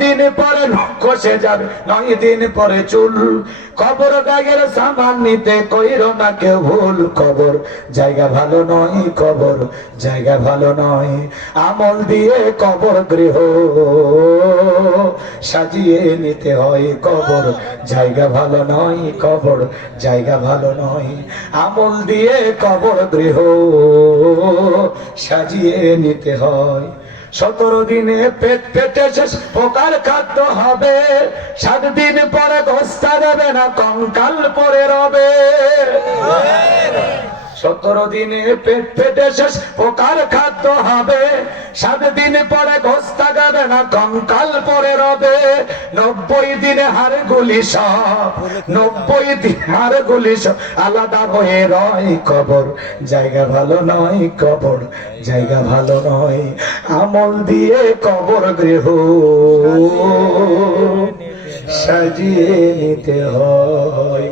দিন পরে খসে যাবে, 9 দিন পরে চুল। কবর দাগের সামান নিতে কইরো না কেউ ভুল। কবর জায়গা ভালো নয়, কবর জায়গা ভালো নয়। আমল দিয়ে কবর গৃহ সাজিয়ে নিতে হয়। কবর জায়গা ভালো নয়, কবর জায়গা ভালো নয়। আমল দিয়ে কবর গৃহ সাজিয়ে নিতে হয়। 17 দিনে পেটে শেষ পোকার খাদ্য হবে। 7 দিন পরে গোস্তা দেবে না, কঙ্কাল পরে রবে। 17 দিনে পেটে শেষ পোকার খাদ্য হবে। 7 দিন পরে গোস্তা দেবে না, কঙ্কাল পরে রবে। 90 দিনে হাড়গুলি সব, 90 দিন হাড়গুলি সব আলাদা হয়ে রয়। কবর জায়গা ভালো নয়, কবর জায়গা ভালো নয়। আমল দিয়ে কবর গৃহ সাজিয়ে নিতে হয়।